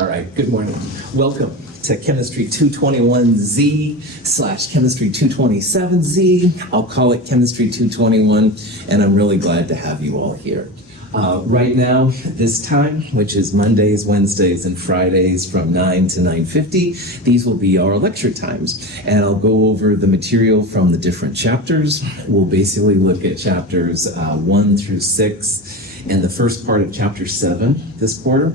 All right, good morning. Welcome to Chemistry 221Z/Chemistry 227Z. I'll call it Chemistry 221, and I'm really glad to have you all here. Right now, this time, which is Mondays, Wednesdays, and Fridays from 9 to 9:50, these will be our lecture times. And I'll go over the material from the different chapters. We'll basically look at chapters 1 through 6 and the first part of chapter 7 this quarter.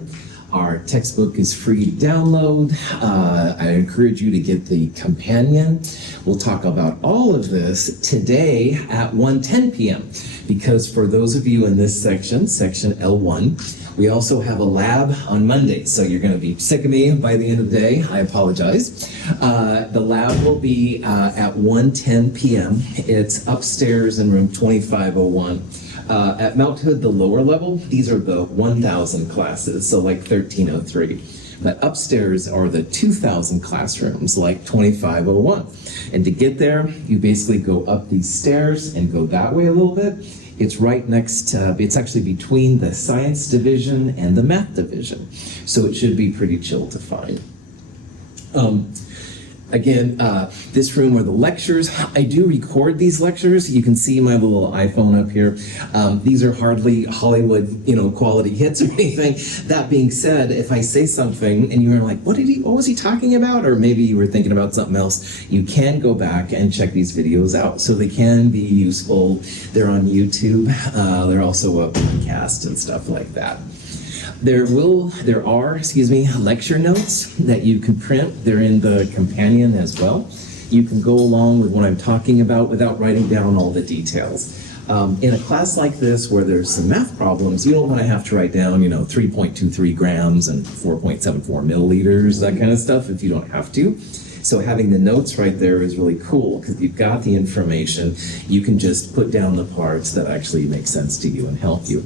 Our textbook is free to download. I encourage you to get the companion. We'll talk about all of this today at 1:10 p.m. because for those of you in this section, section L1, we also have a lab on Monday. So you're going to be sick of me by the end of the day. I apologize. The lab will be at 1:10 p.m. It's upstairs in room 2501. At Mount Hood, the lower level, these are the 1,000 classes, so like 1303. But upstairs are the 2,000 classrooms, like 2501. And to get there, you basically go up these stairs and go that way a little bit. It's right next to, it's actually between the science division and the math division. So it should be pretty chill to find. Again, this room are the lectures. I do record these lectures. You can see my little iPhone up here. These are hardly Hollywood, quality hits or anything. That being said, if I say something and you were like, what was he talking about? Or maybe you were thinking about something else, you can go back and check these videos out. So they can be useful. They're on YouTube. They're also a podcast and stuff like that. There are lecture notes that you can print. They're in the companion as well. You can go along with what I'm talking about without writing down all the details. In a class like this where there's some math problems, you don't want to have to write down, 3.23 grams and 4.74 milliliters, that kind of stuff, if you don't have to. So having the notes right there is really cool because you've got the information. You can just put down the parts that actually make sense to you and help you.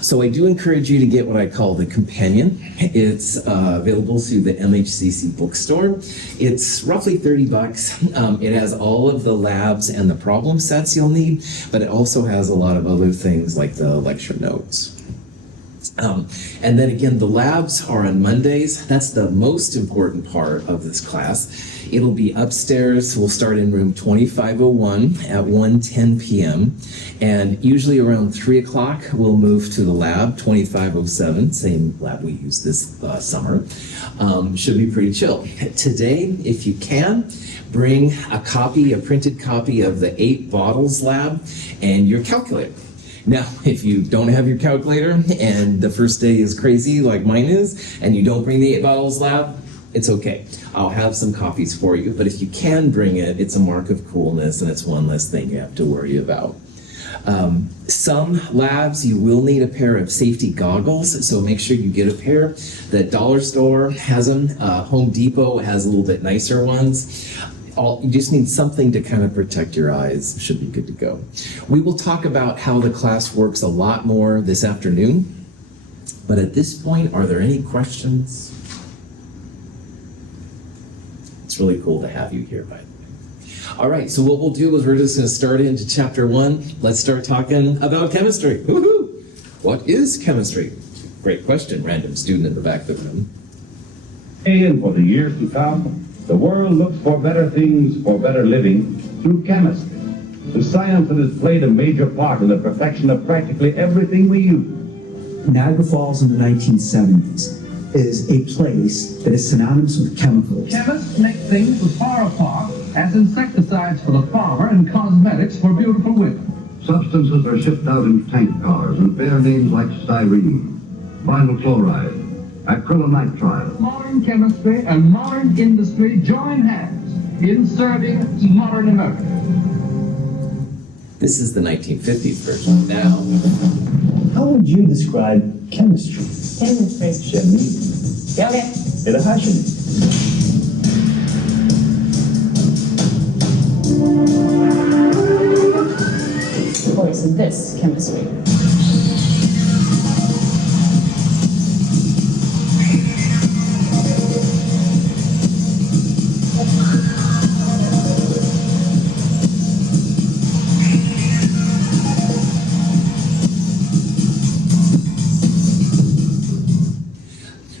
So I do encourage you to get what I call the companion. It's available through the MHCC bookstore. It's roughly $30. It has all of the labs and the problem sets you'll need, but it also has a lot of other things like the lecture notes. And then again, the labs are on Mondays. That's the most important part of this class. It'll be upstairs. We'll start in room 2501 at 1:10 p.m. And usually around 3 o'clock, we'll move to the lab, 2507, same lab we used this summer. Should be pretty chill. Today, if you can, bring a printed copy of the 8 bottles lab and your calculator. Now, if you don't have your calculator and the first day is crazy like mine is, and you don't bring the 8 bottles lab, it's okay. I'll have some copies for you, but if you can bring it, it's a mark of coolness and it's one less thing you have to worry about. Some labs, you will need a pair of safety goggles, so make sure you get a pair. The dollar store has them. Home Depot has a little bit nicer ones. You just need something to kind of protect your eyes. Should be good to go. We will talk about how the class works a lot more this afternoon. But at this point, are there any questions? It's really cool to have you here, by the way. All right, so what we'll do is we're just going to start into chapter 1. Let's start talking about chemistry. Woohoo! What is chemistry? Great question, random student in the back of the room. And for the years to come, the world looks for better things, for better living, through chemistry. The science that has played a major part in the perfection of practically everything we use. Niagara Falls in the 1970s is a place that is synonymous with chemicals. Chemists make things as far apart as insecticides for the farmer and cosmetics for beautiful women. Substances are shipped out in tank cars and bear names like styrene, vinyl chloride, acrylonitrile. Modern chemistry and modern industry join hands in serving modern America. This is the 1950s version. Now, How would you describe chemistry? Chemistry. Chemie. Okay. Eller här kemi. Or is this chemistry?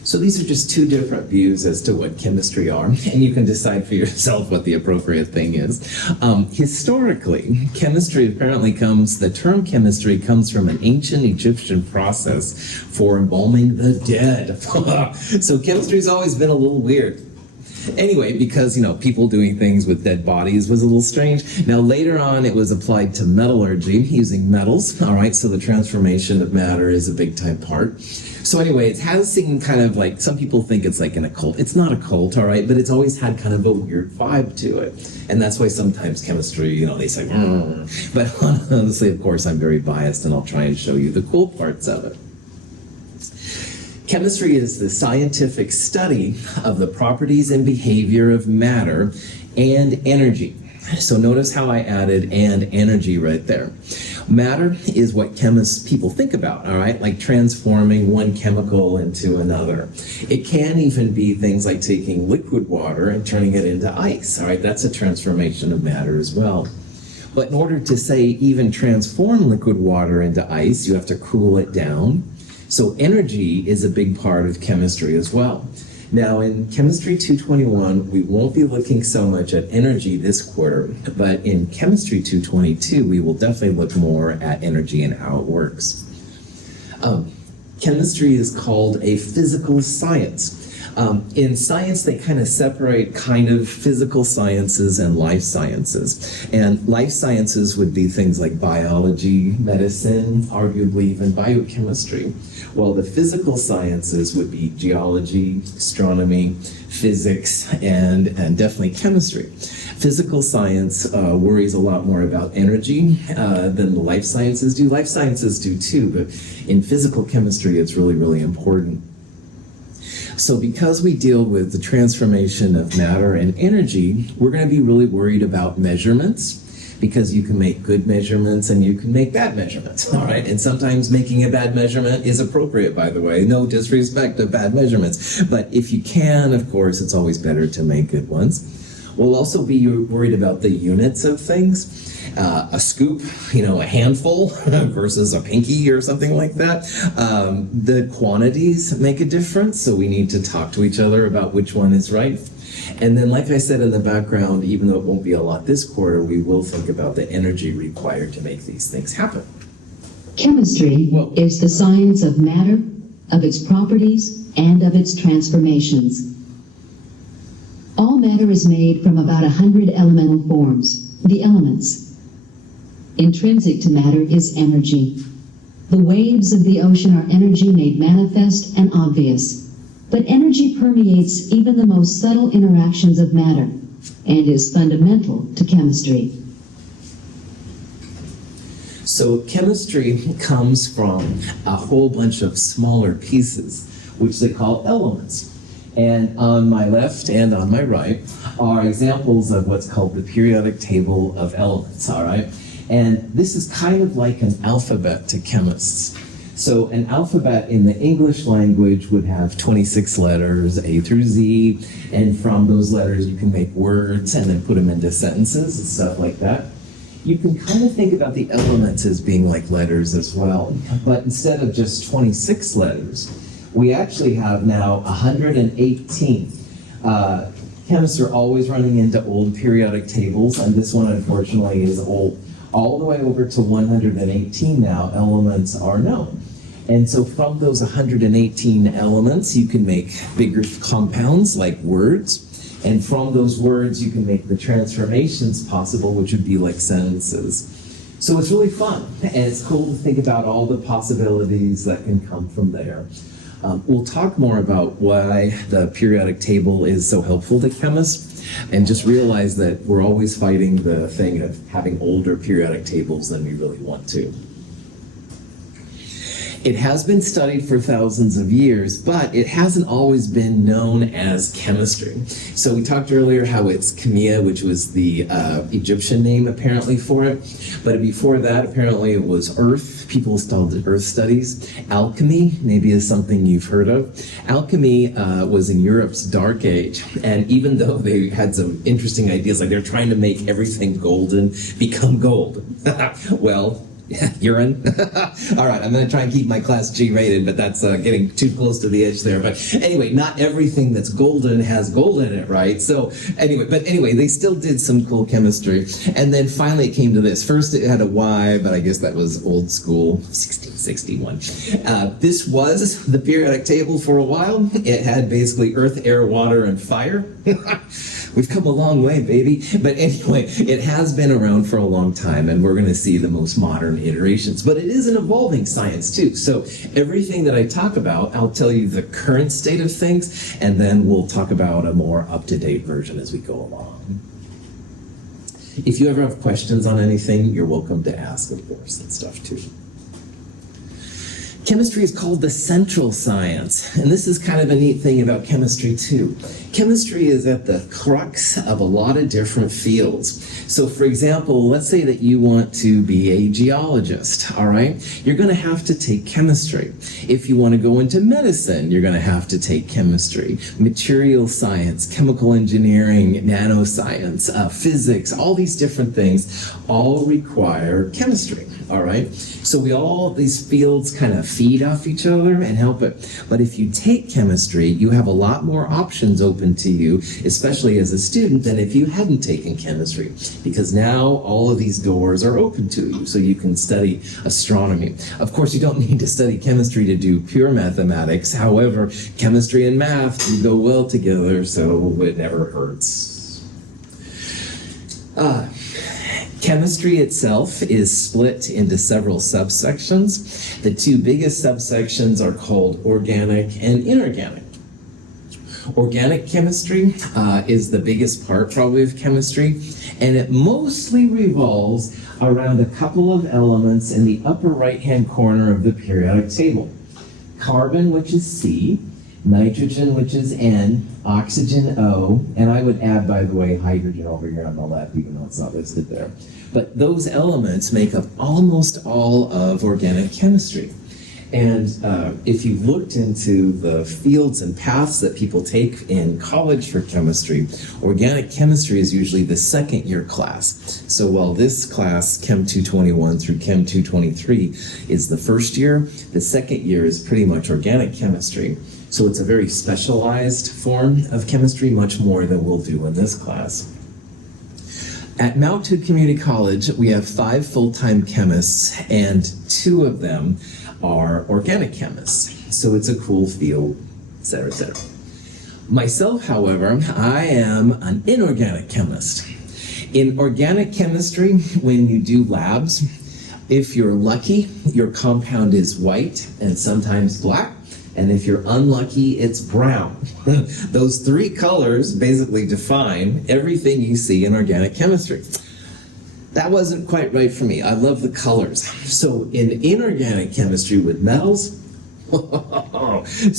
So these are are just two different views as to what chemistry are, and you can decide for yourself what the appropriate thing is. Historically, chemistry apparently the term chemistry comes from an ancient Egyptian process for embalming the dead. So chemistry's always been a little weird. Anyway, because, people doing things with dead bodies was a little strange. Now, later on, it was applied to metallurgy using metals, all right? So the transformation of matter is a big time part. So anyway, it has seemed kind of like, some people think it's like an occult. It's not a cult, all right? But it's always had kind of a weird vibe to it. And that's why sometimes chemistry, they say, But honestly, of course, I'm very biased, and I'll try and show you the cool parts of it. Chemistry is the scientific study of the properties and behavior of matter and energy. So notice how I added "and energy" right there. Matter is what people think about, all right? Like transforming one chemical into another. It can even be things like taking liquid water and turning it into ice, all right? That's a transformation of matter as well. But in order to, say, even transform liquid water into ice, you have to cool it down. So energy is a big part of chemistry as well. Now, in Chemistry 221, we won't be looking so much at energy this quarter, but in Chemistry 222, we will definitely look more at energy and how it works. Chemistry is called a physical science. In science, they kind of separate physical sciences and life sciences. And life sciences would be things like biology, medicine, arguably even biochemistry. While the physical sciences would be geology, astronomy, physics, and definitely chemistry. Physical science worries a lot more about energy than the life sciences do. Life sciences do too, but in physical chemistry, it's really, really important. So because we deal with the transformation of matter and energy, we're going to be really worried about measurements, because you can make good measurements and you can make bad measurements, all right? And sometimes making a bad measurement is appropriate, by the way. No disrespect to bad measurements. But if you can, of course, it's always better to make good ones. We'll also be worried about the units of things. A scoop, a handful versus a pinky or something like that. The quantities make a difference, so we need to talk to each other about which one is right. And then, like I said in the background, even though it won't be a lot this quarter, we will think about the energy required to make these things happen. Chemistry is the science of matter, of its properties, and of its transformations. All matter is made from about 100 elemental forms, the elements. Intrinsic to matter is energy. The waves of the ocean are energy made manifest and obvious. But energy permeates even the most subtle interactions of matter and is fundamental to chemistry. So chemistry comes from a whole bunch of smaller pieces, which they call elements. And on my left and on my right are examples of what's called the periodic table of elements, all right? And this is kind of like an alphabet to chemists. So an alphabet in the English language would have 26 letters, A through Z, and from those letters you can make words and then put them into sentences and stuff like that. You can kind of think about the elements as being like letters as well, but instead of just 26 letters, we actually have now 118. Chemists are always running into old periodic tables, and this one unfortunately is old. All the way over to 118 now, elements are known. And so from those 118 elements, you can make bigger compounds like words. And from those words, you can make the transformations possible, which would be like sentences. So it's really fun. And it's cool to think about all the possibilities that can come from there. We'll talk more about why the periodic table is so helpful to chemists, and just realize that we're always fighting the thing of having older periodic tables than we really want to. It has been studied for thousands of years, but it hasn't always been known as chemistry. So we talked earlier how it's chemia, which was the Egyptian name apparently for it. But before that, apparently it was earth. People studied earth studies. Alchemy, maybe is something you've heard of. Alchemy was in Europe's Dark Age. And even though they had some interesting ideas, like they're trying to make everything golden become gold. Well, Urine. All right, I'm going to try and keep my class G rated, but that's getting too close to the edge there. But anyway, not everything that's golden has gold in it, right? So anyway, they still did some cool chemistry. And then finally it came to this. First it had a Y, but I guess that was old school, 1661. This was the periodic table for a while. It had basically earth, air, water, and fire. We've come a long way, baby. But anyway, it has been around for a long time, and we're going to see the most modern iterations. But it is an evolving science, too. So everything that I talk about, I'll tell you the current state of things, and then we'll talk about a more up-to-date version as we go along. If you ever have questions on anything, you're welcome to ask, of course, and stuff, too. Chemistry is called the central science, and this is kind of a neat thing about chemistry too. Chemistry is at the crux of a lot of different fields. So for example, let's say that you want to be a geologist, all right? You're going to have to take chemistry. If you want to go into medicine, you're going to have to take chemistry. Material science, chemical engineering, nanoscience, physics, all these different things all require chemistry, all right? So these fields kind of feed off each other and help it. But if you take chemistry, you have a lot more options open to you, especially as a student, than if you hadn't taken chemistry, because now all of these doors are open to you, so you can study astronomy. Of course, you don't need to study chemistry to do pure mathematics. However, chemistry and math do go well together, so it never hurts. Chemistry itself is split into several subsections. The two biggest subsections are called organic and inorganic. Organic chemistry is the biggest part probably of chemistry, and it mostly revolves around a couple of elements in the upper right-hand corner of the periodic table. Carbon, which is C, nitrogen, which is N, oxygen, O, and I would add, by the way, hydrogen over here on the left, even though it's not listed there. But those elements make up almost all of organic chemistry. And if you've looked into the fields and paths that people take in college for chemistry, organic chemistry is usually the second year class. So while this class, Chem 221 through Chem 223, is the first year, the second year is pretty much organic chemistry. So it's a very specialized form of chemistry, much more than we'll do in this class. At Mount Hood Community College, we have 5 full-time chemists, and 2 of them are organic chemists. So it's a cool field, etc., etc. Myself, however, I am an inorganic chemist. In organic chemistry, when you do labs, if you're lucky, your compound is white and sometimes black. And if you're unlucky, it's brown. Those 3 colors basically define everything you see in organic chemistry. That wasn't quite right for me. I love the colors. So in inorganic chemistry with metals,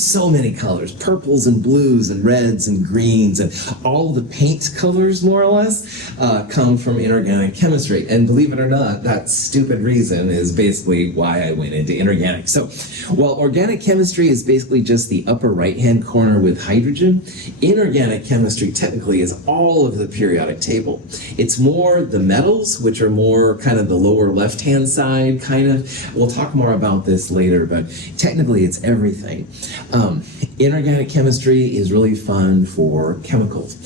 so many colors, purples and blues and reds and greens, and all the paint colors, more or less, come from inorganic chemistry. And believe it or not, that stupid reason is basically why I went into inorganic. So while organic chemistry is basically just the upper right-hand corner with hydrogen, inorganic chemistry technically is all of the periodic table. It's more the metals, which are more kind of the lower left-hand side, kind of. We'll talk more about this later, but technically it's everything. Inorganic chemistry is really fun for chemicals.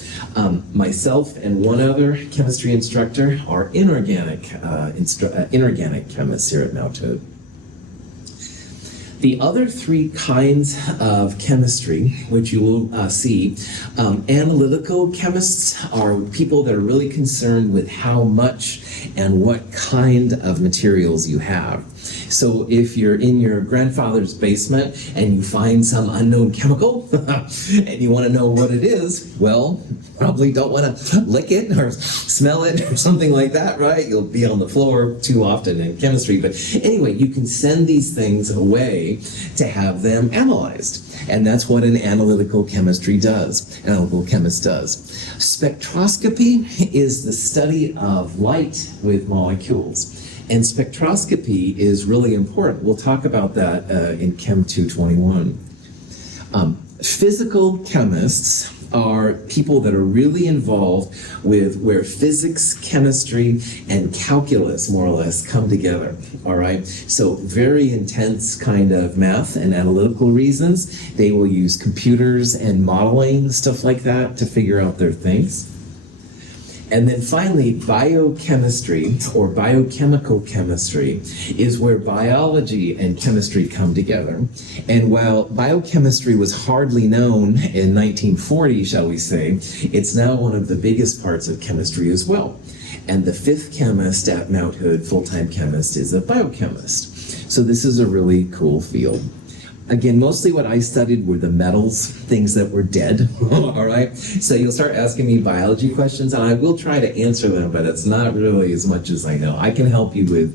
Myself and one other chemistry instructor are inorganic chemists here at Mount Hood. The other 3 kinds of chemistry, which you will see, analytical chemists are people that are really concerned with how much and what kind of materials you have. So if you're in your grandfather's basement and you find some unknown chemical and you want to know what it is, well, probably don't want to lick it or smell it or something like that, right? You'll be on the floor too often in chemistry. But anyway, you can send these things away to have them analyzed. And that's what an analytical chemist does. Spectroscopy is the study of light with molecules. And spectroscopy is really important. We'll talk about that in Chem 221. Physical chemists are people that are really involved with where physics, chemistry, and calculus more or less come together. All right, so very intense kind of math and analytical reasons. They will use computers and modeling, stuff like that, to figure out their things. And then finally, biochemistry or biochemical chemistry is where biology and chemistry come together. And while biochemistry was hardly known in 1940, shall we say, it's now one of the biggest parts of chemistry as well. And the 5th chemist at Mount Hood, full-time chemist, is a biochemist. So this is a really cool field. Again, mostly what I studied were the metals, things that were dead, all right? So you'll start asking me biology questions, and I will try to answer them, but it's not really as much as I know. I can help you with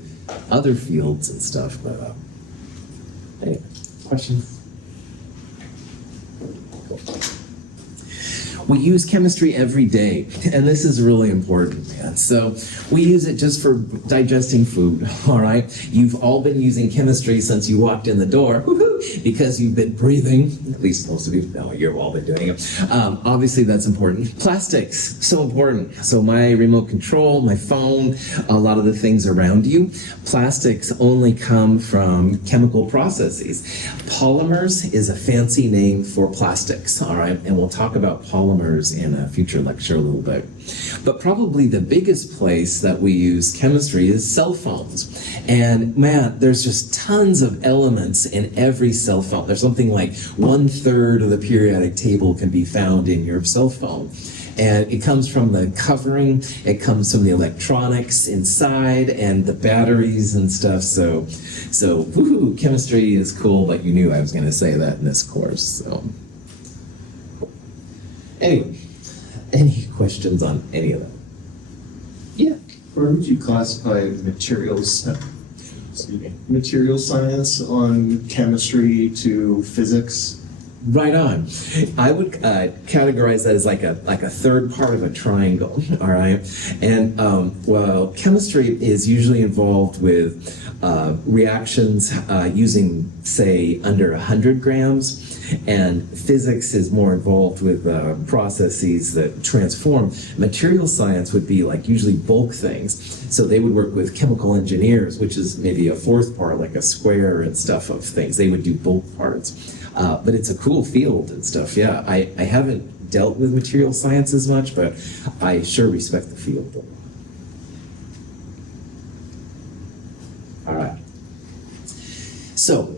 other fields and stuff, but anyway, questions? Cool. We use chemistry every day, and this is really important, man. So we use it just for digesting food, all right? You've all been using chemistry since you walked in the door, woohoo, because you've been breathing, at least most of you, no, you've all been doing it. Obviously, that's important. Plastics, so important. So my remote control, my phone, a lot of the things around you, plastics only come from chemical processes. Polymers is a fancy name for plastics, all right? And we'll talk about polymers in a future lecture a little bit. But probably the biggest place that we use chemistry is cell phones. And man, there's just tons of elements in every cell phone. There's something like 1/3 of the periodic table can be found in your cell phone. And it comes from the covering, it comes from the electronics inside and the batteries and stuff. So woohoo, chemistry is cool, but you knew I was going to say that in this course. So anyway, any questions on any of that? Yeah. Where would you classify materials science on chemistry to physics? Right on. I would categorize that as like a third part of a triangle, all right? And well, chemistry is usually involved with reactions using, say, under 100 grams, and physics is more involved with processes that transform. Material science would be like usually bulk things. So they would work with chemical engineers, which is maybe a fourth part, like a square and stuff of things. They would do bulk parts. But it's a cool field and stuff, yeah. I haven't dealt with material science as much, but I sure respect the field. All right. So,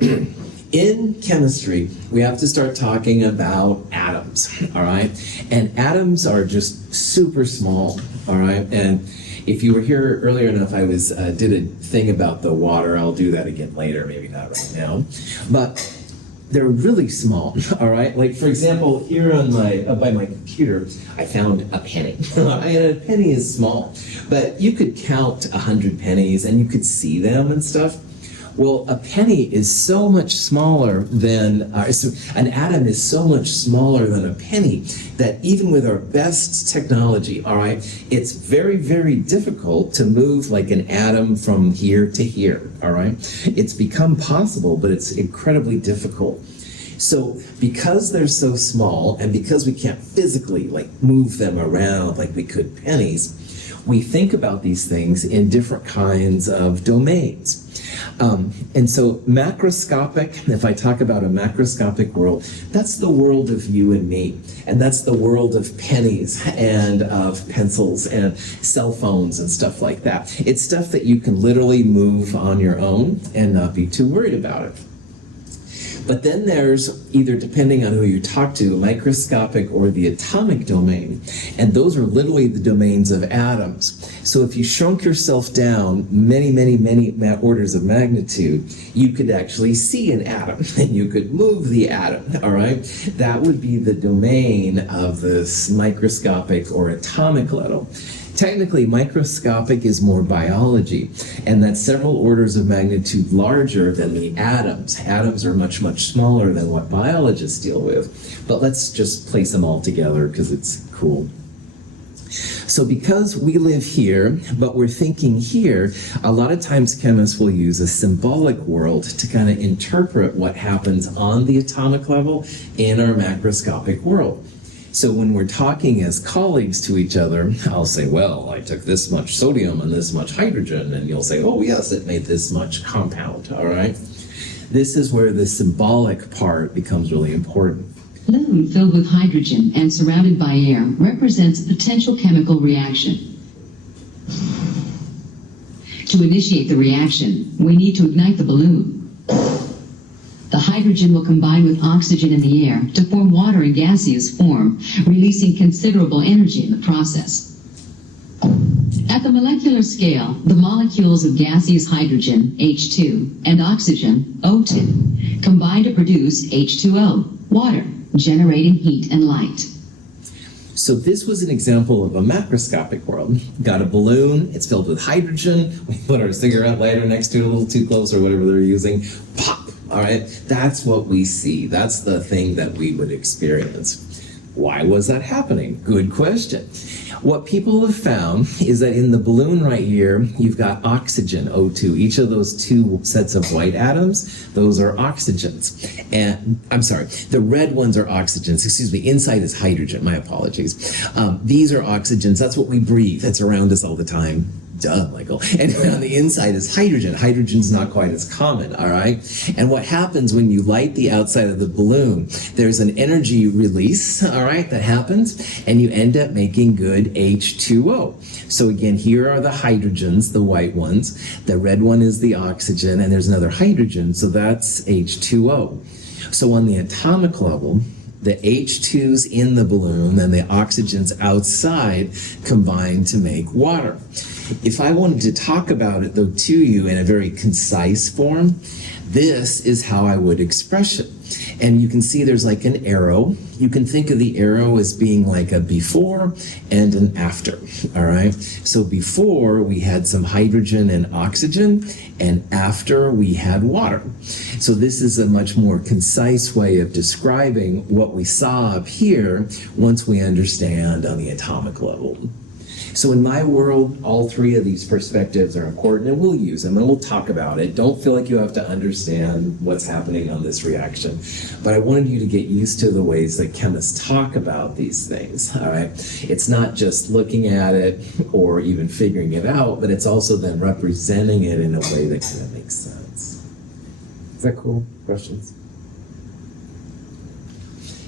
in chemistry, we have to start talking about atoms, all right? And atoms are just super small, all right? And if you were here earlier enough, I did a thing about the water. I'll do that again later, maybe not right now. But they're really small, all right? Like, for example, here on by my computer, I found a penny. And a penny is small, but you could count 100 pennies and you could see them and stuff. Well, a penny is so much smaller than, an atom is so much smaller than a penny that even with our best technology, all right, it's very, very difficult to move like an atom from here to here, all right? It's become possible, but it's incredibly difficult. So because they're so small and because we can't physically like move them around like we could pennies, we think about these things in different kinds of domains. And so macroscopic, if I talk about a macroscopic world, that's the world of you and me. And that's the world of pennies and of pencils and cell phones and stuff like that. It's stuff that you can literally move on your own and not be too worried about it. But then there's, either depending on who you talk to, microscopic or the atomic domain. And those are literally the domains of atoms. So if you shrunk yourself down many, many, many orders of magnitude, you could actually see an atom and you could move the atom, all right? That would be the domain of this microscopic or atomic level. Technically, microscopic is more biology, and that's several orders of magnitude larger than the atoms. Atoms are much, much smaller than what biologists deal with. But let's just place them all together because it's cool. So because we live here, but we're thinking here, a lot of times chemists will use a symbolic world to kind of interpret what happens on the atomic level in our macroscopic world. So when we're talking as colleagues to each other, I'll say, well, I took this much sodium and this much hydrogen, and you'll say, oh yes, it made this much compound, all right? This is where the symbolic part becomes really important. Balloon filled with hydrogen and surrounded by air represents a potential chemical reaction. To initiate the reaction, we need to ignite the balloon. The hydrogen will combine with oxygen in the air to form water in gaseous form, releasing considerable energy in the process. At the molecular scale, the molecules of gaseous hydrogen, H2, and oxygen, O2, combine to produce H2O, water, generating heat and light. So this was an example of a macroscopic world. Got a balloon, it's filled with hydrogen, we put our cigarette lighter next to it a little too close or whatever they're using, pop, all right? That's what we see. That's the thing that we would experience. Why was that happening? Good question. What people have found is that in the balloon right here, you've got oxygen, O2. Each of those two sets of white atoms, those are oxygens. And I'm sorry, the red ones are oxygens. Excuse me, inside is hydrogen. My apologies. These are oxygens. That's what we breathe. That's around us all the time. Duh, Michael. And on the inside is hydrogen. Hydrogen's not quite as common, all right? And what happens when you light the outside of the balloon, there's an energy release, all right, that happens, and you end up making good H2O. So again, here are the hydrogens, the white ones. The red one is the oxygen, and there's another hydrogen, so that's H2O. So on the atomic level, the H2s in the balloon and the oxygens outside combine to make water. If I wanted to talk about it, though, to you in a very concise form, this is how I would express it. And you can see there's like an arrow. You can think of the arrow as being like a before and an after, all right? So before we had some hydrogen and oxygen, and after we had water. So this is a much more concise way of describing what we saw up here once we understand on the atomic level. So in my world, all three of these perspectives are important, and we'll use them and we'll talk about it. Don't feel like you have to understand what's happening on this reaction. But I wanted you to get used to the ways that chemists talk about these things, all right? It's not just looking at it or even figuring it out, but it's also then representing it in a way that kind of makes sense. Is that cool? Questions?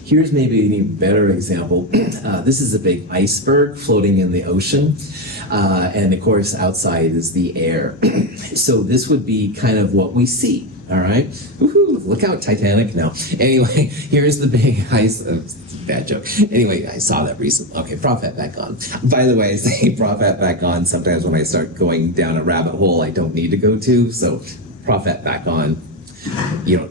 Here's maybe an even better example. This is a big iceberg floating in the ocean. And of course, outside is the air. So this would be kind of what we see, all right? Woohoo, look out, Titanic. No. Anyway, here's the big ice. Bad joke. Anyway, I saw that recently. Okay, prop hat back on. By the way, I say prop hat back on. Sometimes when I start going down a rabbit hole I don't need to go to. So prop hat back on. You know.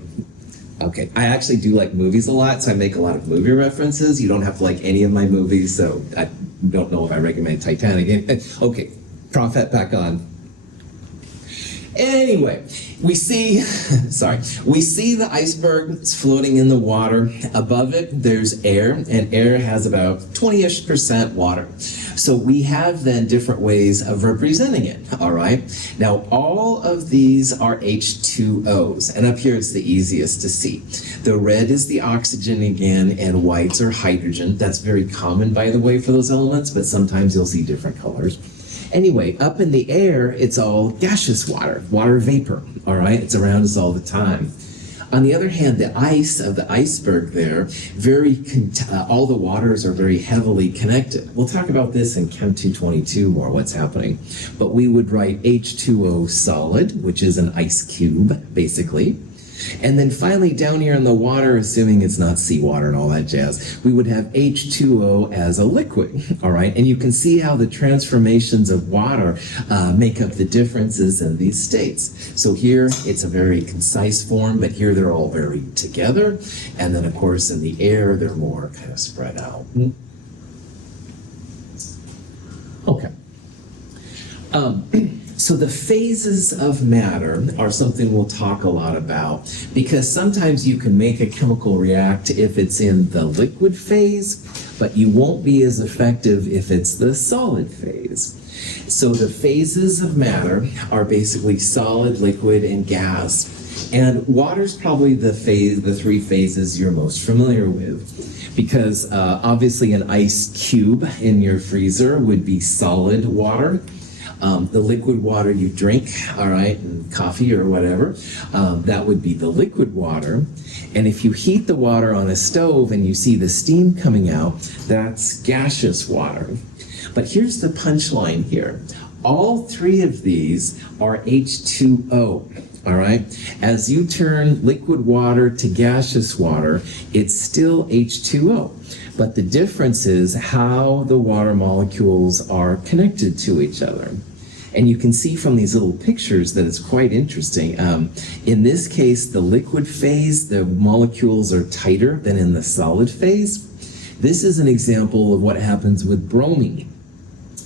Okay, I actually do like movies a lot, so I make a lot of movie references. You don't have to like any of my movies, so I don't know if I recommend Titanic. Okay, prop hat back on. Anyway, we see the iceberg floating in the water. Above it, there's air, and air has about 20-ish% water. So we have then different ways of representing it, all right? Now, all of these are H2Os, and up here it's the easiest to see. The red is the oxygen again, and whites are hydrogen. That's very common, by the way, for those elements, but sometimes you'll see different colors. Anyway, up in the air, it's all gaseous water, water vapor, all right? It's around us all the time. On the other hand, the ice of the iceberg there, all the waters are very heavily connected. We'll talk about this in Chem 222 more, what's happening. But we would write H2O solid, which is an ice cube, basically. And then finally down here in the water, assuming it's not seawater and all that jazz, we would have H2O as a liquid, all right? And you can see how the transformations of water make up the differences in these states. So here it's a very concise form, but here they're all very together. And then of course in the air, they're more kind of spread out. Okay. So the phases of matter are something we'll talk a lot about, because sometimes you can make a chemical react if it's in the liquid phase, but you won't be as effective if it's the solid phase. So the phases of matter are basically solid, liquid, and gas. And water's probably the three phases you're most familiar with, because obviously an ice cube in your freezer would be solid water. The liquid water you drink, all right, and coffee or whatever, that would be the liquid water. And if you heat the water on a stove and you see the steam coming out, that's gaseous water. But here's the punchline here. All three of these are H2O, all right? As you turn liquid water to gaseous water, it's still H2O. But the difference is how the water molecules are connected to each other. And you can see from these little pictures that it's quite interesting. In this case, the liquid phase, the molecules are tighter than in the solid phase. This is an example of what happens with bromine,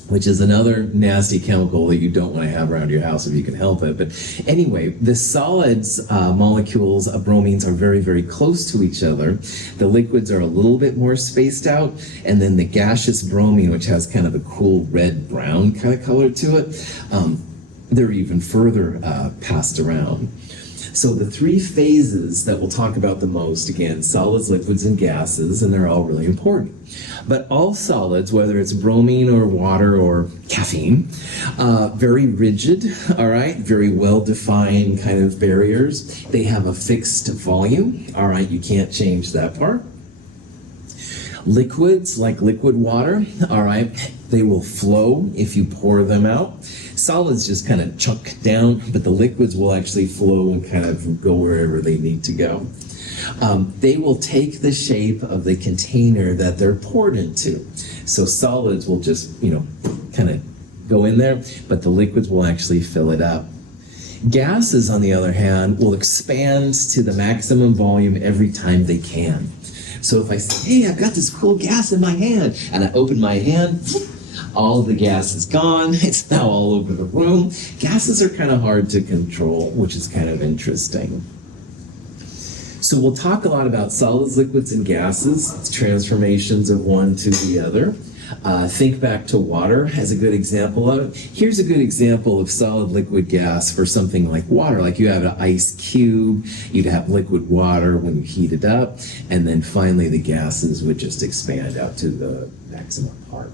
which is another nasty chemical that you don't want to have around your house if you can help it. But anyway, the solids molecules of bromines are very, very close to each other. The liquids are a little bit more spaced out, and then the gaseous bromine, which has kind of a cool red-brown kind of color to it, they're even further passed around. So the three phases that we'll talk about the most, again, solids, liquids, and gases, and they're all really important. But all solids, whether it's bromine or water or caffeine, very rigid, all right, very well-defined kind of barriers. They have a fixed volume, all right, you can't change that part. Liquids, like liquid water, all right, they will flow if you pour them out. Solids just kind of chunk down, but the liquids will actually flow and kind of go wherever they need to go. They will take the shape of the container that they're poured into. So solids will just, kind of go in there, but the liquids will actually fill it up. Gases, on the other hand, will expand to the maximum volume every time they can. So if I say, hey, I've got this cool gas in my hand, and I open my hand, all of the gas is gone. It's now all over the room. Gases are kind of hard to control, which is kind of interesting. So we'll talk a lot about solids, liquids, and gases, transformations of one to the other. Think back to water as a good example of it. Here's a good example of solid, liquid, gas for something like water. Like you have an ice cube, you'd have liquid water when you heat it up, and then finally the gases would just expand out to the maximum part.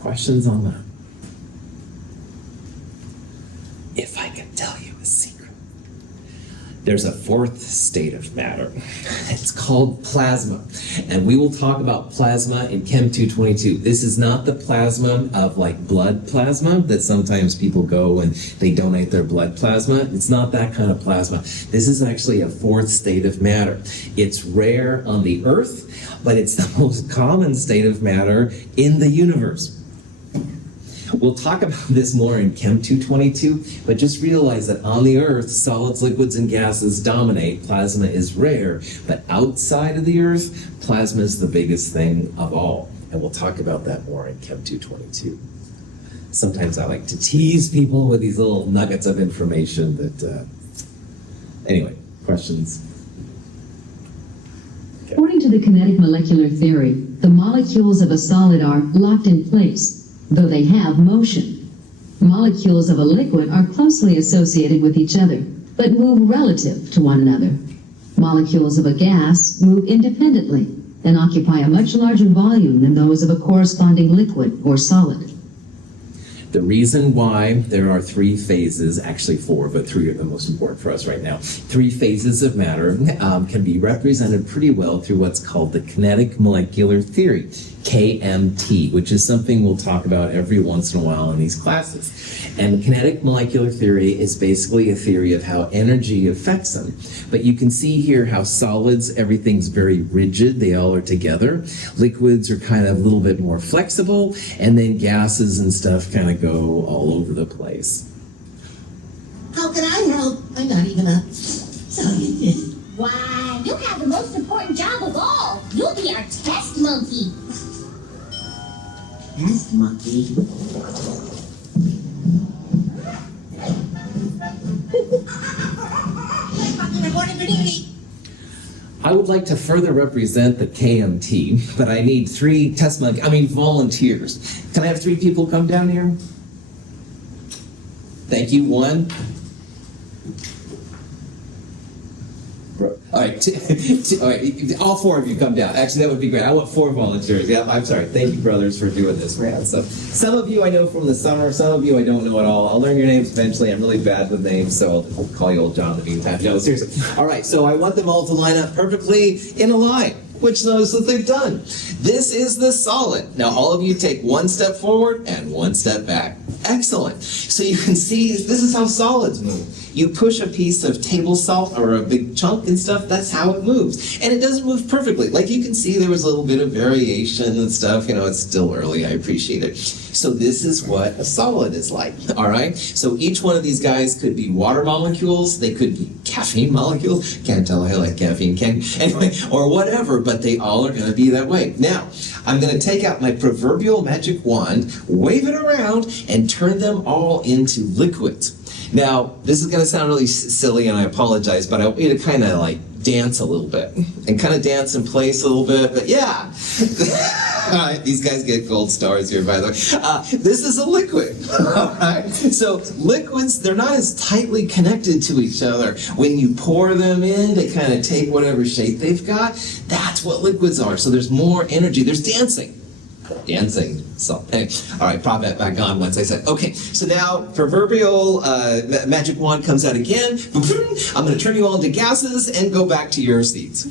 Questions on that? If I can tell you a secret. There's a fourth state of matter. It's called plasma. And we will talk about plasma in Chem 222. This is not the plasma of like blood plasma that sometimes people go and they donate their blood plasma. It's not that kind of plasma. This is actually a fourth state of matter. It's rare on the Earth, but it's the most common state of matter in the universe. We'll talk about this more in Chem 222, but just realize that on the Earth, solids, liquids, and gases dominate. Plasma is rare, but outside of the Earth, plasma is the biggest thing of all. And we'll talk about that more in Chem 222. Sometimes I like to tease people with these little nuggets of information that, anyway, questions? Okay. According to the kinetic molecular theory, the molecules of a solid are locked in place, though they have motion. Molecules of a liquid are closely associated with each other, but move relative to one another. Molecules of a gas move independently and occupy a much larger volume than those of a corresponding liquid or solid. The reason why there are three phases, actually four, but three are the most important for us right now. Three phases of matter can be represented pretty well through what's called the kinetic molecular theory, KMT, which is something we'll talk about every once in a while in these classes. And kinetic molecular theory is basically a theory of how energy affects them. But you can see here how solids, everything's very rigid, they all are together. Liquids are kind of a little bit more flexible, and then gases and stuff kind of go all over the place. How can I help? I'm not even a scientist. Why, you have the most important job of all. You'll be our test monkey. Test monkey? I would like to further represent the KMT, but I need three volunteers. Can I have three people come down here? Thank you. 1, All right, all right, all four of you come down. Actually, that would be great. I want 4 volunteers. Yeah, I'm sorry. Thank you, brothers, for doing this, man. So, some of you I know from the summer. Some of you I don't know at all. I'll learn your names eventually. I'm really bad with names, so I'll call you Old John in the meantime. No, seriously. All right, so I want them all to line up perfectly in a line, which knows that they've done. This is the solid. Now, all of you take 1 step forward and 1 step back. Excellent. So you can see this is how solids move. You push a piece of table salt or a big chunk and stuff, that's how it moves. And it doesn't move perfectly. Like you can see there was a little bit of variation and stuff. You know, it's still early. I appreciate it. So this is what a solid is like. All right? So each one of these guys could be water molecules. They could be caffeine molecules. Can't tell I like caffeine. Anyway, or whatever, but they all are going to be that way. Now, I'm going to take out my proverbial magic wand, wave it around, and turn them all into liquids. Now, this is going to sound really silly, and I apologize, but I want you to kind of like dance a little bit and kind of dance in place a little bit. But yeah, all right, these guys get gold stars here, by the way. This is a liquid. All right, so liquids, they're not as tightly connected to each other. When you pour them in, they kind of take whatever shape they've got. That's what liquids are. So there's more energy. There's dancing. So, anyway, all right, prop that back on once I said, okay, so now proverbial magic wand comes out again. I'm going to turn you all into gases and go back to your seats.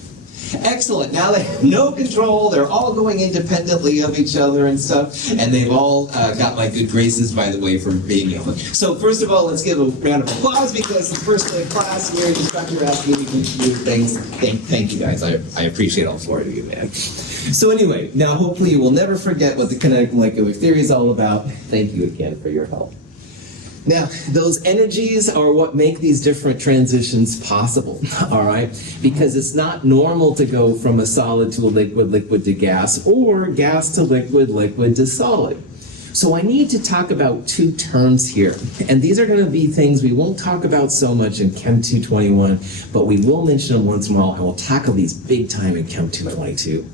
Excellent. Now they have no control. They're all going independently of each other and stuff. And they've all got my good graces, by the way, for being able. So first of all, let's give a round of applause because the first day of class here, the instructor asked me to do things. Thank you guys. I appreciate all 4 of you, man. So anyway, now hopefully you will never forget what the kinetic molecular theory is all about. Thank you again for your help. Now, those energies are what make these different transitions possible, all right? Because it's not normal to go from a solid to a liquid, liquid to gas, or gas to liquid, liquid to solid. So I need to talk about 2 terms here. And these are going to be things we won't talk about so much in Chem 221, but we will mention them once in a while, and we'll tackle these big time in Chem 222.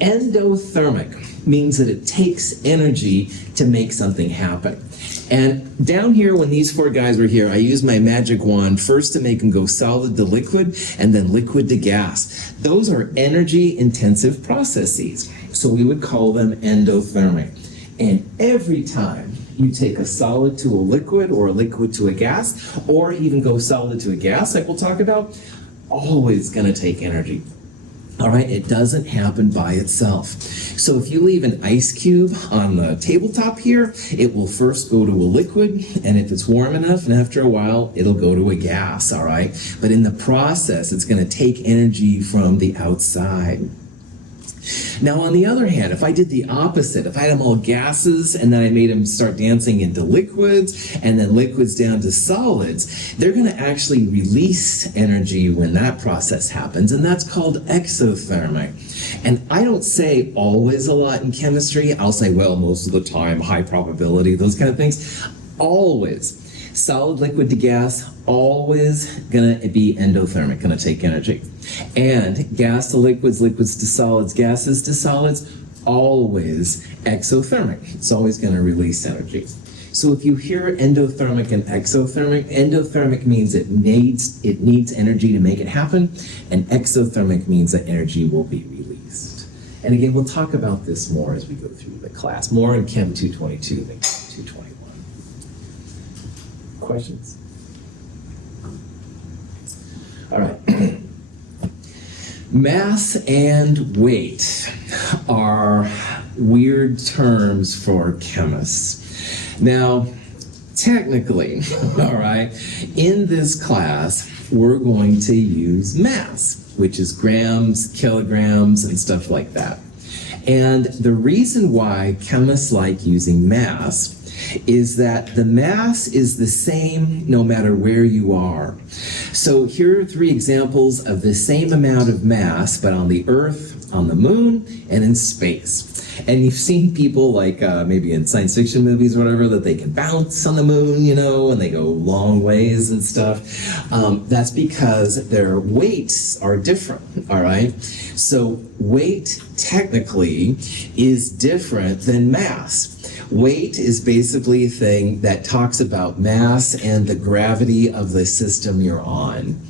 Endothermic means that it takes energy to make something happen. And down here, when these 4 guys were here, I used my magic wand first to make them go solid to liquid and then liquid to gas. Those are energy-intensive processes, so we would call them endothermic. And every time you take a solid to a liquid or a liquid to a gas, or even go solid to a gas, like we'll talk about, always going to take energy. All right, it doesn't happen by itself. So if you leave an ice cube on the tabletop here, it will first go to a liquid, and if it's warm enough, and after a while, it'll go to a gas, all right? But in the process, it's going to take energy from the outside. Now, on the other hand, if I did the opposite, if I had them all gases and then I made them start dancing into liquids and then liquids down to solids, they're going to actually release energy when that process happens, and that's called exothermic. And I don't say always a lot in chemistry. I'll say, well, most of the time, high probability, those kind of things. Always. Solid, liquid to gas, always going to be endothermic, going to take energy. And gas to liquids, liquids to solids, gases to solids, always exothermic. It's always going to release energy. So if you hear endothermic and exothermic, endothermic means it needs energy to make it happen, and exothermic means that energy will be released. And again, we'll talk about this more as we go through the class, more in Chem 222 than Chem 221. Questions? All right. Mass and weight are weird terms for chemists. Now, technically, all right, in this class, we're going to use mass, which is grams, kilograms, and stuff like that. And the reason why chemists like using mass is that the mass is the same no matter where you are. So here are 3 examples of the same amount of mass, but on the Earth, on the moon, and in space. And you've seen people like maybe in science fiction movies or whatever, that they can bounce on the moon, you know, and they go long ways and stuff. That's because their weights are different, all right? So weight technically is different than mass. Weight is basically a thing that talks about mass and the gravity of the system you're on.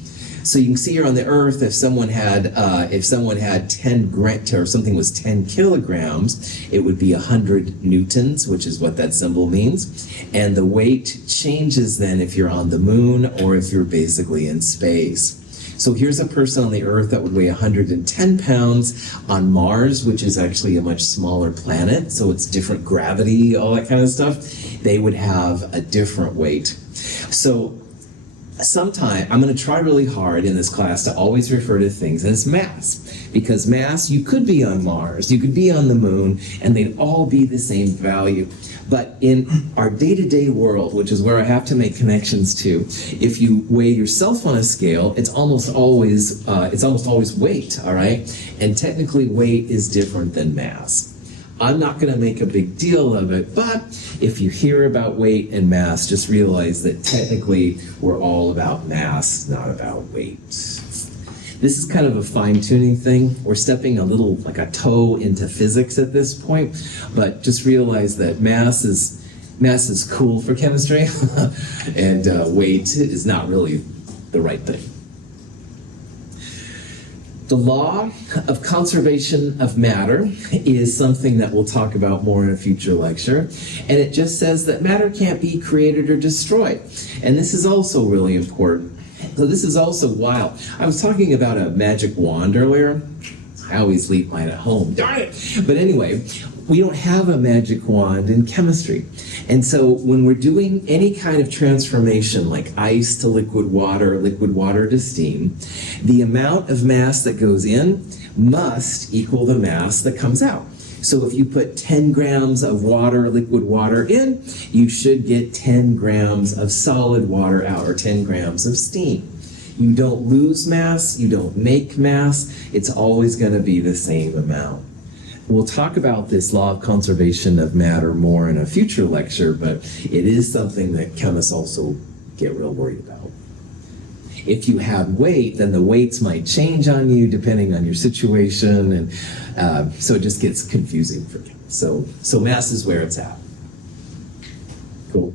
So you can see here on the Earth, if someone had 10 grams, or something was 10 kilograms, it would be 100 newtons, which is what that symbol means. And the weight changes then if you're on the moon or if you're basically in space. So here's a person on the Earth that would weigh 110 pounds. On Mars, which is actually a much smaller planet, so it's different gravity, all that kind of stuff, they would have a different weight. So sometime, I'm going to try really hard in this class to always refer to things as mass. Because mass, you could be on Mars, you could be on the moon, and they'd all be the same value. But in our day-to-day world, which is where I have to make connections to, if you weigh yourself on a scale, it's almost always weight, all right? And technically weight is different than mass. I'm not going to make a big deal of it, but if you hear about weight and mass, just realize that technically we're all about mass, not about weight. This is kind of a fine-tuning thing. We're stepping a little like a toe into physics at this point, but just realize that mass is cool for chemistry, and weight is not really the right thing. The law of conservation of matter is something that we'll talk about more in a future lecture, and it just says that matter can't be created or destroyed, and this is also really important. So this is also wild. I was talking about a magic wand earlier. I always leave mine at home, darn it! But anyway, we don't have a magic wand in chemistry. And so when we're doing any kind of transformation like ice to liquid water to steam, the amount of mass that goes in must equal the mass that comes out. So if you put 10 grams of water, liquid water in, you should get 10 grams of solid water out, or 10 grams of steam. You don't lose mass, you don't make mass, it's always going to be the same amount. We'll talk about this law of conservation of matter more in a future lecture, but it is something that chemists also get real worried about. If you have weight, then the weights might change on you depending on your situation, and so it just gets confusing for chemists. So mass is where it's at. Cool.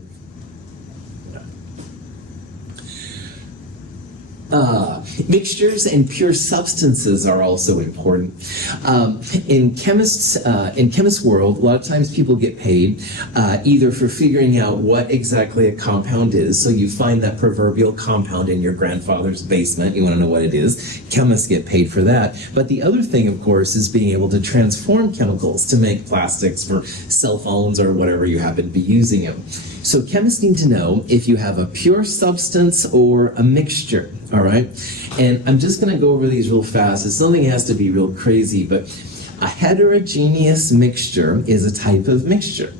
Mixtures and pure substances are also important. In chemist world, a lot of times people get paid either for figuring out what exactly a compound is. So you find that proverbial compound in your grandfather's basement. You want to know what it is. Chemists get paid for that. But the other thing, of course, is being able to transform chemicals to make plastics for cell phones or whatever you happen to be using them. So chemists need to know if you have a pure substance or a mixture, all right? And I'm just going to go over these real fast. It's something that has to be real crazy, but a heterogeneous mixture is a type of mixture.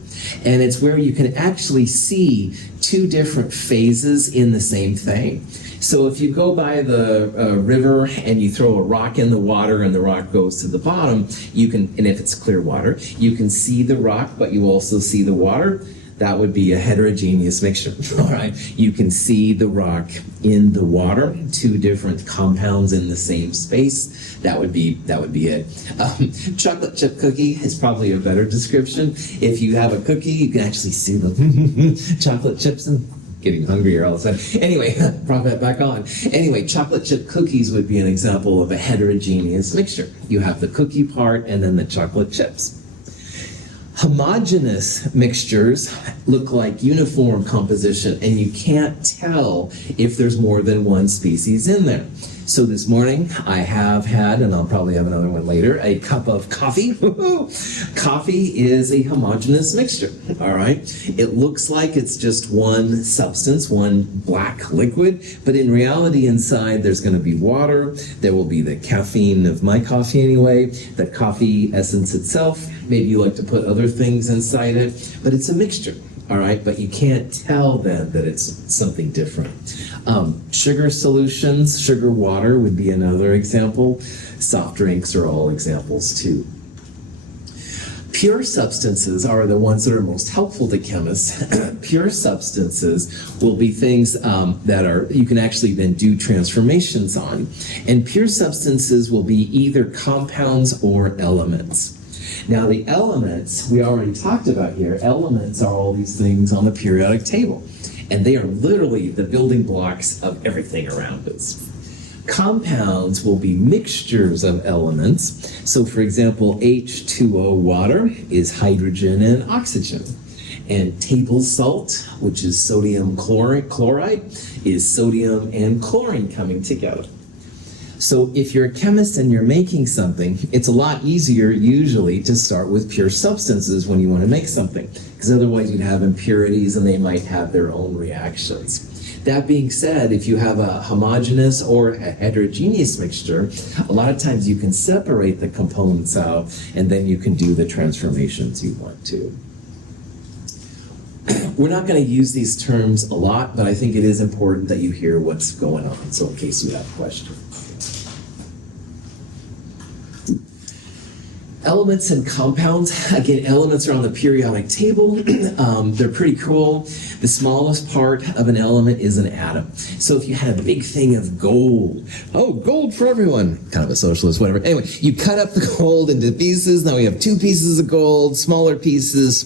And it's where you can actually see two different phases in the same thing. So if you go by the river and you throw a rock in the water and the rock goes to the bottom, you can, and if it's clear water, you can see the rock, but you also see the water. That would be a heterogeneous mixture, all right? You can see the rock in the water, two different compounds in the same space. That would be it. Chocolate chip cookie is probably a better description. If you have a cookie, you can actually see the chocolate chips and getting hungrier all of a sudden. Anyway, prop that back on. Anyway, chocolate chip cookies would be an example of a heterogeneous mixture. You have the cookie part and then the chocolate chips. Homogeneous mixtures look like uniform composition, and you can't tell if there's more than one species in there. So this morning I have had, and I'll probably have another one later, a cup of coffee. Coffee is a homogeneous mixture, all right? It looks like it's just one substance, one black liquid, but in reality inside there's going to be water. There will be the caffeine of my coffee anyway, the coffee essence itself. Maybe you like to put other things inside it, but it's a mixture. All right, but you can't tell then that it's something different. Sugar solutions, sugar water would be another example. Soft drinks are all examples too. Pure substances are the ones that are most helpful to chemists. Pure substances will be things that are, you can actually then do transformations on. And pure substances will be either compounds or elements. Now the elements, we already talked about here, elements are all these things on the periodic table. And they are literally the building blocks of everything around us. Compounds will be mixtures of elements. So for example, H2O water is hydrogen and oxygen. And table salt, which is sodium chloride, is sodium and chlorine coming together. So if you're a chemist and you're making something, it's a lot easier usually to start with pure substances when you want to make something, because otherwise you'd have impurities and they might have their own reactions. That being said, if you have a homogeneous or a heterogeneous mixture, a lot of times you can separate the components out and then you can do the transformations you want to. We're not going to use these terms a lot, but I think it is important that you hear what's going on, so in case you have questions. Elements and compounds. Again, elements are on the periodic table. They're pretty cool. The smallest part of an element is an atom. So if you had a big thing of gold, oh, gold for everyone, kind of a socialist, whatever. Anyway, you cut up the gold into pieces. Now we have 2 pieces of gold, smaller pieces.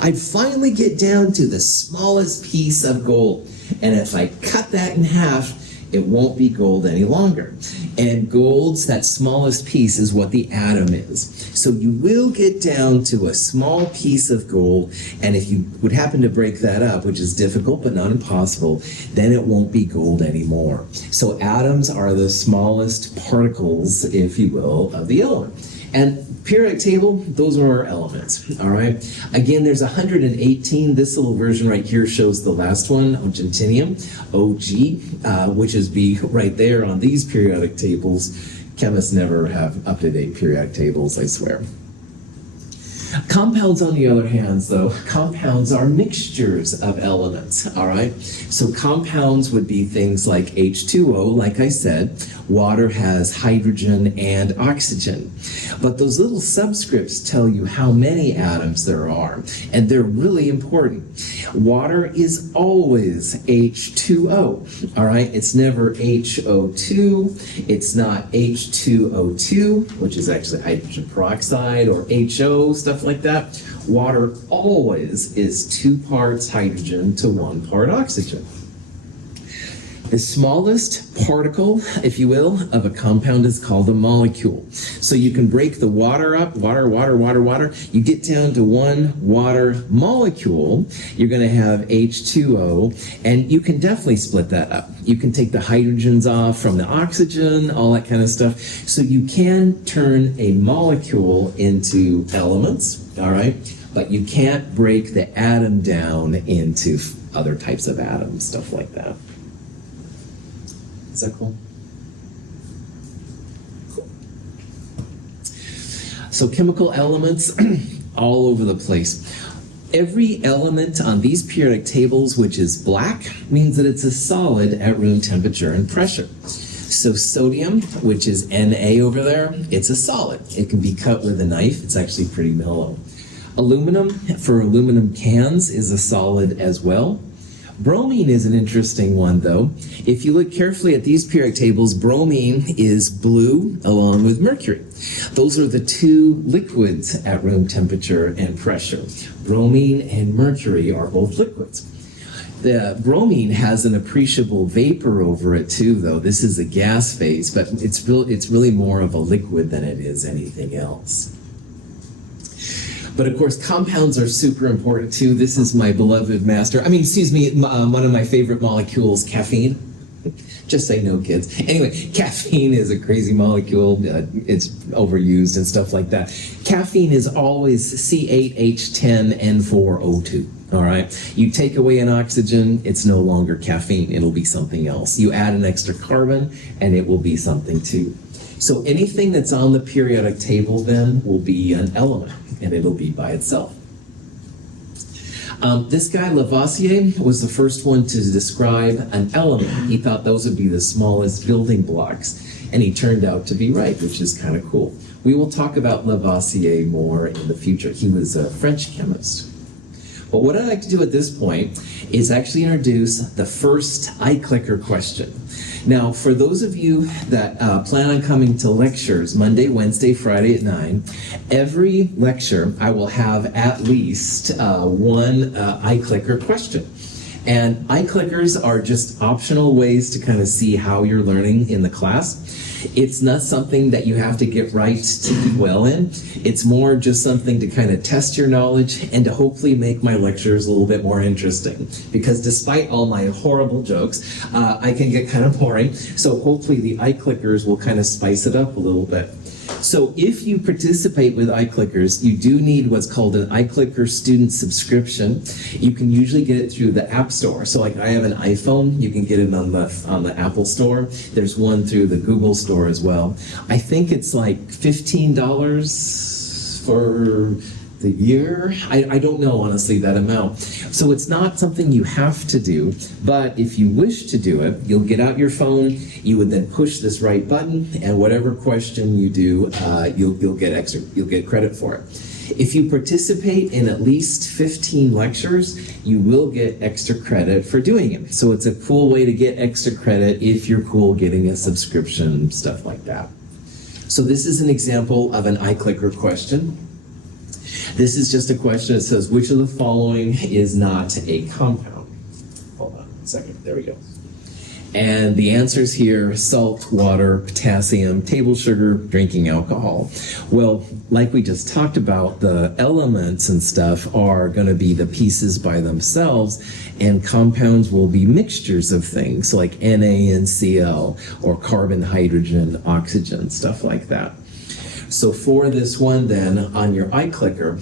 I'd finally get down to the smallest piece of gold. And if I cut that in half, it won't be gold any longer. And gold's, that smallest piece, is what the atom is. So you will get down to a small piece of gold, and if you would happen to break that up, which is difficult but not impossible, then it won't be gold anymore. So atoms are the smallest particles, if you will, of the element. And periodic table, those are our elements, all right? Again, there's 118. This little version right here shows the last one, Argentinium, OG, which is B right there on these periodic tables. Chemists never have up-to-date periodic tables, I swear. Compounds, on the other hand, though, compounds are mixtures of elements, all right? So compounds would be things like H2O, like I said. Water has hydrogen and oxygen. But those little subscripts tell you how many atoms there are, and they're really important. Water is always H2O, all right? It's never HO2. It's not H2O2, which is actually hydrogen peroxide, or HO, stuff like that. Water always is 2 parts hydrogen to 1 part oxygen. The smallest particle, if you will, of a compound is called a molecule. So you can break the water up, water. You get down to 1 water molecule, you're going to have H2O, and you can definitely split that up. You can take the hydrogens off from the oxygen, all that kind of stuff. So you can turn a molecule into elements, all right? But you can't break the atom down into other types of atoms, stuff like that. Is that cool? Cool. So chemical elements all over the place. Every element on these periodic tables, which is black, means that it's a solid at room temperature and pressure. So sodium, which is Na over there, it's a solid. It can be cut with a knife. It's actually pretty mellow. Aluminum, for aluminum cans, is a solid as well. Bromine is an interesting one, though. If you look carefully at these periodic tables, bromine is blue along with mercury. Those are the 2 liquids at room temperature and pressure. Bromine and mercury are both liquids. The bromine has an appreciable vapor over it too, though. This is a gas phase, but it's really more of a liquid than it is anything else. But of course, compounds are super important too. This is my beloved master. One of my favorite molecules, caffeine. Just say no, kids. Anyway, caffeine is a crazy molecule. It's overused and stuff like that. Caffeine is always C8H10N4O2. All right. You take away an oxygen, it's no longer caffeine. It'll be something else. You add an extra carbon, and it will be something too. So anything that's on the periodic table then will be an element, and it'll be by itself. This guy, Lavoisier, was the first one to describe an element. He thought those would be the smallest building blocks, and he turned out to be right, which is kind of cool. We will talk about Lavoisier more in the future. He was a French chemist. But what I'd like to do at this point is actually introduce the first iClicker question. Now, for those of you that plan on coming to lectures Monday, Wednesday, Friday at 9, every lecture I will have at least one iClicker question. And iClickers are just optional ways to kind of see how you're learning in the class. It's not something that you have to get right to do well in. It's more just something to kind of test your knowledge and to hopefully make my lectures a little bit more interesting. Because despite all my horrible jokes, I can get kind of boring. So hopefully the iClickers will kind of spice it up a little bit. So if you participate with iClickers, you do need what's called an iClicker student subscription. You can usually get it through the App Store. So like I have an iPhone, you can get it on the Apple Store. There's one through the Google Store as well. I think it's like $15 for the year. I don't know, honestly, that amount. So it's not something you have to do, but if you wish to do it, you'll get out your phone, you would then push this right button, and whatever question you do, you'll get credit for it. If you participate in at least 15 lectures, you will get extra credit for doing it. So it's a cool way to get extra credit if you're cool getting a subscription, stuff like that. So this is an example of an iClicker question. This is just a question that says, which of the following is not a compound? Hold on a second. There we go. And the answers here: salt, water, potassium, table sugar, drinking alcohol. Well, like we just talked about, the elements and stuff are going to be the pieces by themselves, and compounds will be mixtures of things like NaNCl or carbon, hydrogen, oxygen, stuff like that. So for this one then, on your iClicker,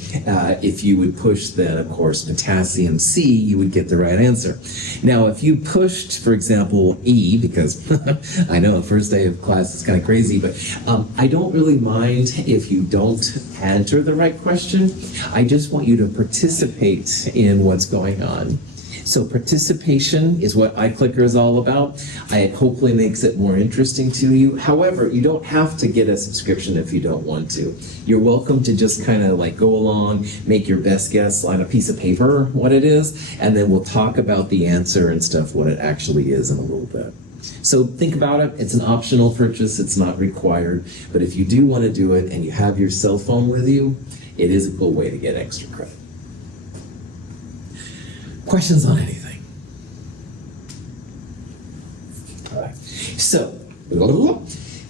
if you would push then, of course, potassium C, you would get the right answer. Now, if you pushed, for example, E, because I know the first day of class is kind of crazy, but I don't really mind if you don't answer the right question. I just want you to participate in what's going on. So participation is what iClicker is all about. It hopefully makes it more interesting to you. However, you don't have to get a subscription if you don't want to. You're welcome to just kind of like go along, make your best guess on a piece of paper what it is, and then we'll talk about the answer and stuff, what it actually is in a little bit. So think about it. It's an optional purchase. It's not required. But if you do want to do it and you have your cell phone with you, it is a cool way to get extra credit. Questions on anything? All right. So,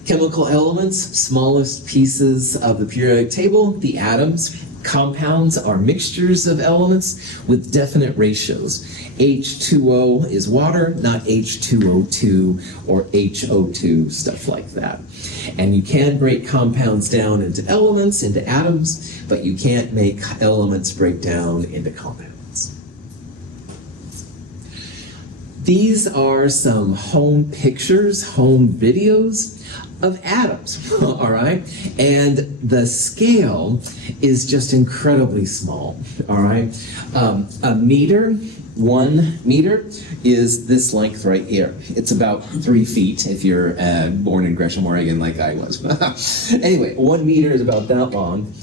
chemical elements, smallest pieces of the periodic table, the atoms. Compounds are mixtures of elements with definite ratios. H2O is water, not H2O2 or HO2, stuff like that. And you can break compounds down into elements, into atoms, but you can't make elements break down into compounds. These are some home pictures, home videos of atoms, all right? And the scale is just incredibly small, all right? A meter, 1 meter, is this length right here. It's about 3 feet if you're born in Gresham, Oregon, like I was. Anyway, 1 meter is about that long.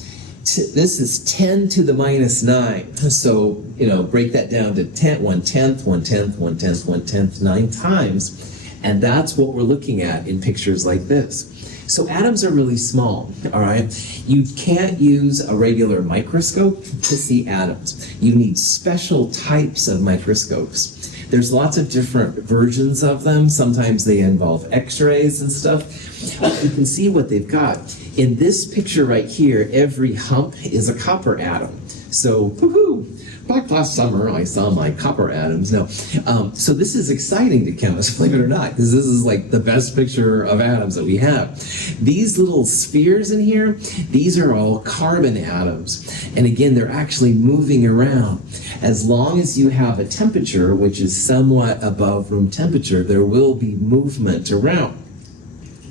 This is 10 to the minus 9. So, break that down to 10, 1/10, 1/10, 1/10, 1/10, 9 times. And that's what we're looking at in pictures like this. So atoms are really small, all right? You can't use a regular microscope to see atoms. You need special types of microscopes. There's lots of different versions of them. Sometimes they involve x-rays and stuff. You can see what they've got. In this picture right here, every hump is a copper atom. So, woohoo! Back last summer, I saw my copper atoms. No, so this is exciting to chemists, believe it or not, because this is like the best picture of atoms that we have. These little spheres in here, these are all carbon atoms. And again, they're actually moving around. As long as you have a temperature which is somewhat above room temperature, there will be movement around.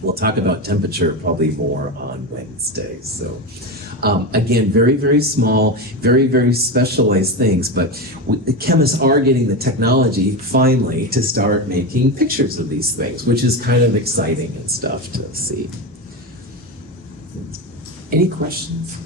We'll talk about temperature probably more on Wednesday. So. Again, very, very small, very, very specialized things, but the chemists are getting the technology finally to start making pictures of these things, which is kind of exciting and stuff to see. Any questions?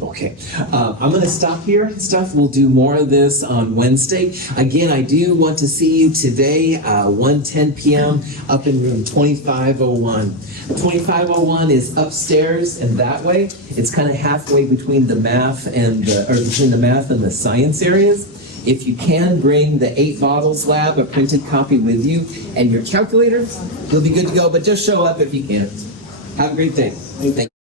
Okay, I'm going to stop here and stuff. We'll do more of this on Wednesday. Again, I do want to see you today, 1:10 p.m. up in room 2501. 2501 is upstairs and that way. It's kind of halfway between the math and the science areas. If you can bring the 8 bottles lab, a printed copy with you, and your calculator, you'll be good to go. But just show up if you can. Have a great day. Thank you.